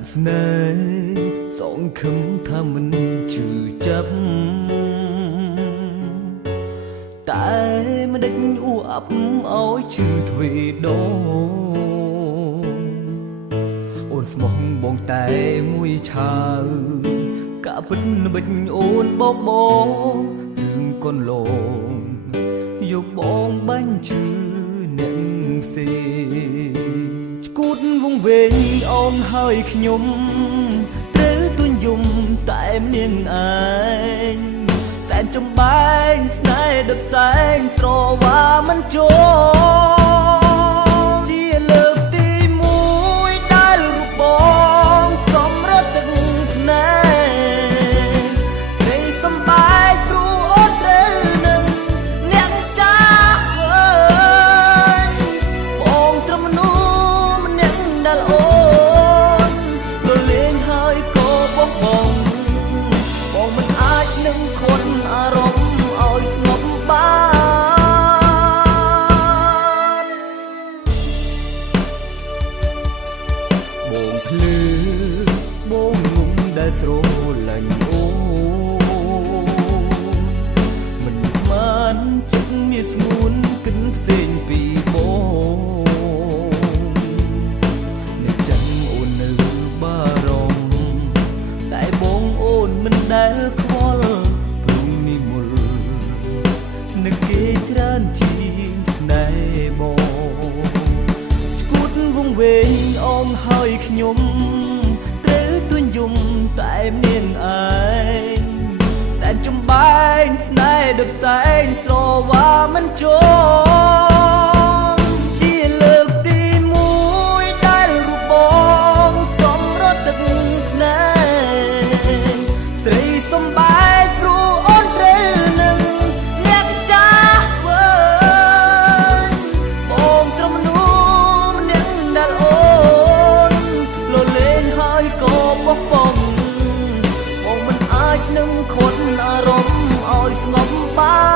ដើមស្នេហ៍សងខឹមថាមិនជឿចាប់តែមិនដេចអ៊ូអាប់ឲ្យជឿទ្វេដងអូនស្មោះបងតែមួយឆាវកាពិតល្បិចអូនបោកបងរឿងកូនលងយកបងបាញ់ជឿអ្នកផ្សេងឈួតវងវែងអងហើយខ្ញុំត្រូវទុញយំតែម្នាងឯងសែនចំបែងស្នេហ៍ដិតផ្សែងស្រវាមិនចូលជាលើកទីមួយដែលរូបបងសំរត់ទឹកភ្នែកស្រីសំបែកព្រោះអូនត្រូវនឹងអ្នកចាស់បងត្រឹមមនុស្សម្នាក់ដែលអូនក៏លេងហើយក៏បងមិនអាចនឹងខុនអារម្មណ៍ឲ្យស្ងប់បានបងភ្លឺបងងុំដែលស្រលាញ់អូមិនស្មានចិត្តមានស្ងួនគិនផ្សេងពីបងអ្នកចឹងអូននៅបារម្ភតែបងអូនមិនដែលខ្វល់ព្រមនិមលនឹកគេច្រើនជាងស្នេហ៍បងឈួតវងវែងអងហើយខ្ញុំត្រូវទួញយំតែម្នាងឯងសែនចំបែងស្នេហ៍ដិតផ្សែងស្រវាមិនចូលជាលើកទីមួយដែលរូបបងសំរត់ទឹកភ្នែកស្រីសំបែកព្រោះអូនត្រូវនឹងអ្នកចាស់បងត្រឹមមនុស្សម្នាក់ដែលអូនលលេងហើយក៏បោះបង់បងមិនអាចនឹងខុនអារម្មណ៍ឲ្យស្ងប់បាន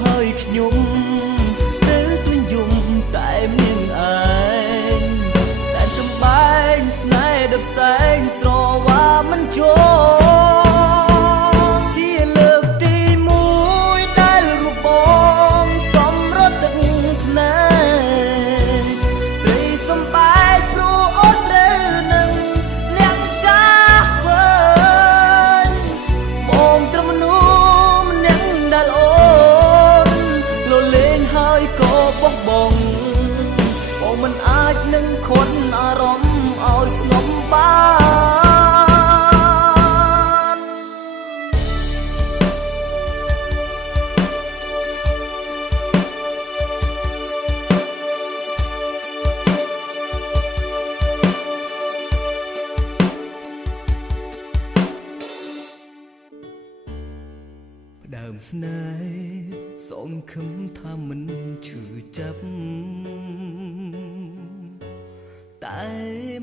ហើយខ្ញុំត្រូវទួញយំតែម្នាងឯងសែនចំបែងស្នេហ៍ដិតផ្សែងស្រវាមិនចូលជាលើកទីមួយដែលរូបបងសំរត់ទឹកភ្នែកស្រីសំបែកព្រោះអូនត្រូវនឹងអ្នកចាស់បងត្រឹមមនុស្សម្នាក់ដែលអូហើយក៏បោះបង់បងមិនអាចនឹងខុនអារម្មណ៍ឲ្យស្ងប់បានដើមស្នេហ៍សងខឹមថាមិនឈឺចាប់តែ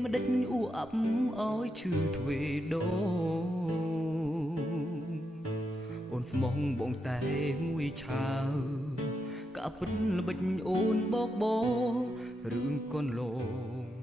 មិនដេចអ៊ូអាប់ឲ្យឈឺទ្វេដងអូនស្មោះបងតែមួយឆាវកាពិតល្បិចអូនបោកបងរឿងកូនលង